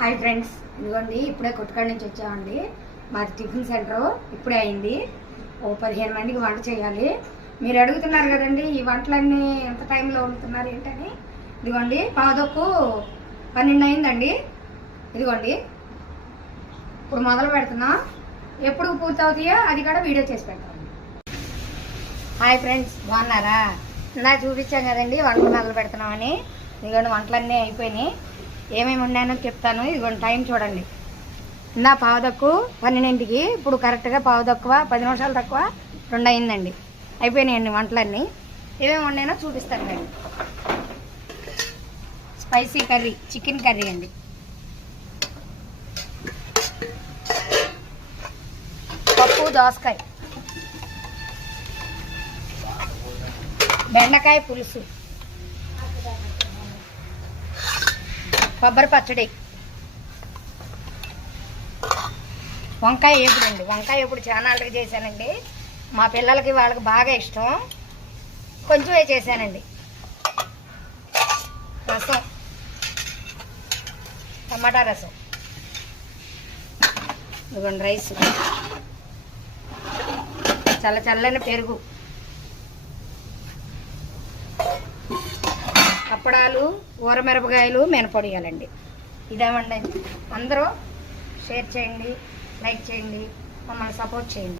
Hi friends, ఇదిగోండి ఇప్పుడే కొట్టుకాడి నుంచి వచ్చామండి. మాది టిఫిన్ సెంటర్ ఇప్పుడే అయింది. ఓ 15 మందికి వంట చేయాలి. మీరు అడుగుతున్నారు కదండి ఈ వంటలన్నీ ఎంత టైంలో వండుతున్నారు ఏంటని. ఇదిగోండి 11:12 అయిందండి. ఇదిగోండి ఇప్పుడు మొదలు పెడుతున్నా. ఎప్పుడు పూర్తి అవుతాయో అది కూడా వీడియో చేసి పెడతాం. హాయ్ ఫ్రెండ్స్, బాగున్నారా? ఇలా చూపించాం కదండి వంటలు మొదలు పెడుతున్నామని. ఇదిగోండి వంటలన్నీ అయిపోయినాయి. ఏమేమి ఉన్నాయో చెప్తాను. ఇదిగోండి టైం చూడండి. ఇందా 11:12కి ఇప్పుడు కరెక్ట్గా 10 నిమిషాలు తక్కువ 2 అయిందండి. అయిపోయినాయండి వంటలన్నీ. ఏమేమి ఉన్నాయో చూపిస్తాను అండి. స్పైసీ కర్రీ, చికెన్ కర్రీ అండి. పప్పు దోసకాయ, బెండకాయ పులుసు, కొబ్బరి పచ్చడి, వంకాయ ఏపుడు అండి. వంకాయ ఏపుడు చాలా ఆల్రెడీ చేశానండి. మా పిల్లలకి వాళ్ళకి బాగా ఇష్టం. కొంచెం చేశానండి. రసం, టమాటా రసం, ఇదిగోండి రైస్, చల్లని పెరుగు, అప్పడాలు, ఊరమిరపకాయలు, మినపొడియాలండి. ఇదేమండి. అందరూ షేర్ చేయండి, లైక్ చేయండి, మమ్మల్ని సపోర్ట్ చేయండి.